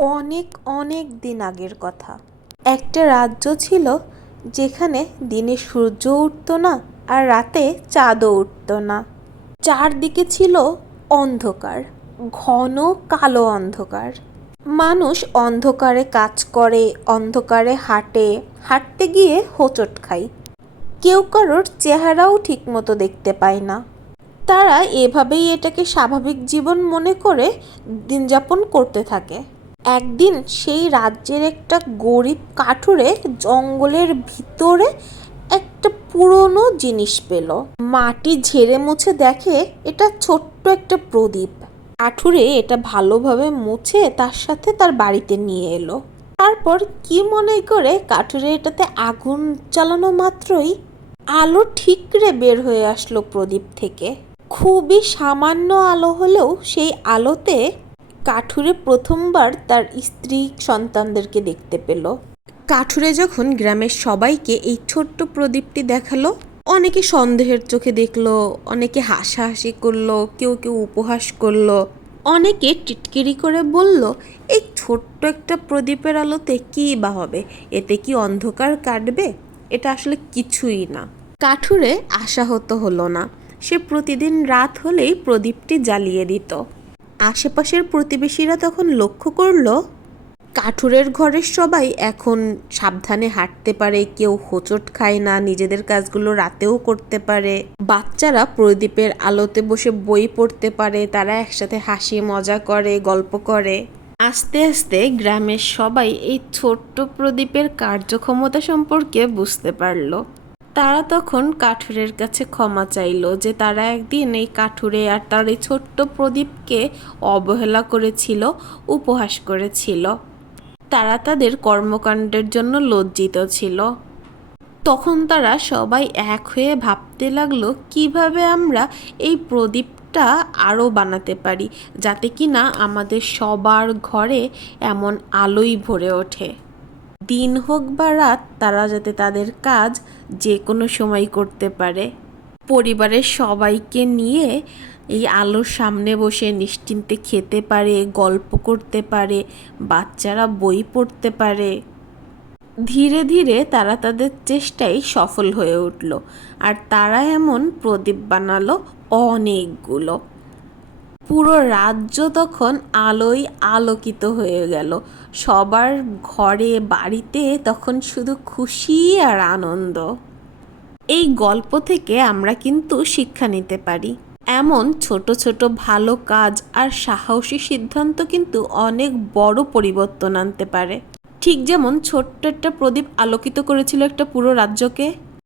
অনেক অনেক দিন আগের কথা। একটা রাজ্য ছিল যেখানে দিনে সূর্য উঠত না আর রাতে চাঁদও উঠত না। চারদিকে ছিল অন্ধকার, ঘন কালো অন্ধকার। মানুষ অন্ধকারে কাজ করে, অন্ধকারে হাঁটে, হাঁটতে গিয়ে হোঁচট খায়। কেউ কারোর চেহারাও ঠিকমতো দেখতে পায় না। তারা এভাবেই এটাকে স্বাভাবিক জীবন মনে করে দিনযাপন করতে থাকে। একদিন সেই রাজ্যের একটা গরিব কাঠুরে জঙ্গলের ভিতরে একটা পুরনো জিনিস পেল। মাটি ঝেড়ে মুছে দেখে এটা ছোট্ট একটা প্রদীপ। কাঠুরে এটা ভালোভাবে মুছে তার সাথে তার বাড়িতে নিয়ে এলো। তারপর কি মনে করে কাঠুরে এটাতে আগুন জ্বালানো মাত্রই আলো ঠিকরে বের হয়ে আসলো প্রদীপ থেকে। খুবই সামান্য আলো হলেও সেই আলোতে কাঠুরে প্রথমবার তার স্ত্রী সন্তানদেরকে দেখতে পেল। কাঠুরে যখন গ্রামের সবাইকে এই ছোট্ট প্রদীপটি দেখালো, অনেকে সন্দেহের চোখে দেখলো, অনেকে হাসাহাসি করলো, কেউ কেউ উপহাস করলো, অনেকে টিটকিরি করে বলল, এই ছোট্ট একটা প্রদীপের আলোতে কী বা হবে, এতে কি অন্ধকার কাটবে? এটা আসলে কিছুই না। কাঠুরে আশাহত হলো না। সে প্রতিদিন রাত হলেই প্রদীপটি জ্বালিয়ে দিত। আশেপাশের প্রতিবেশীরা তখন লক্ষ্য করল কাঠুরের ঘরের সবাই এখন সাবধানে হাঁটতে পারে, কেউ হোঁচট খায় না, নিজেদের কাজগুলো রাতেও করতে পারে, বাচ্চারা প্রদীপের আলোতে বসে বই পড়তে পারে, তারা একসাথে হাসি মজা করে, গল্প করে। আস্তে আস্তে গ্রামের সবাই এই ছোট্ট প্রদীপের কার্যক্ষমতা সম্পর্কে বুঝতে পারল। তারা তখন কাঠুরের কাছে ক্ষমা চাইল যে তারা একদিন এই কাঠুরে আর তার এই ছোট্ট প্রদীপকে অবহেলা করেছিল, উপহাস করেছিল। তারা তাদের কর্মকাণ্ডের জন্য লজ্জিত ছিল। তখন তারা সবাই এক হয়ে ভাবতে লাগলো কিভাবে আমরা এই প্রদীপটা আরও বানাতে পারি, যাতে কিনা আমাদের সবার ঘরে এমন আলোই ভরে ওঠে। দিন হোক বা রাত, তারা যাতে তাদের কাজ যে কোনো সময় করতে পারে। পরিবারের সবাইকে নিয়ে এই আলোর সামনে বসে নিশ্চিন্তে খেতে পারে, গল্প করতে পারে, বাচ্চারা বই পড়তে পারে। ধীরে ধীরে তারা তাদের চেষ্টায় সফল হয়ে উঠল, আর তারা এমন প্রদীপ বানালো অনেকগুলো। পুরো রাজ্য তখন আলোয় আলোকিত হয়ে গেল। সবার ঘরে বাড়িতে তখন শুধু খুশি আর আনন্দ। এই গল্প থেকে আমরা কিন্তু শিক্ষা নিতে পারি। এমন ছোট ছোট ভালো কাজ আর সাহসী সিদ্ধান্ত কিন্তু অনেক বড় পরিবর্তন আনতে পারে। ঠিক যেমন ছোট্ট একটা প্রদীপ আলোকিত করেছিল একটা পুরো রাজ্যকে।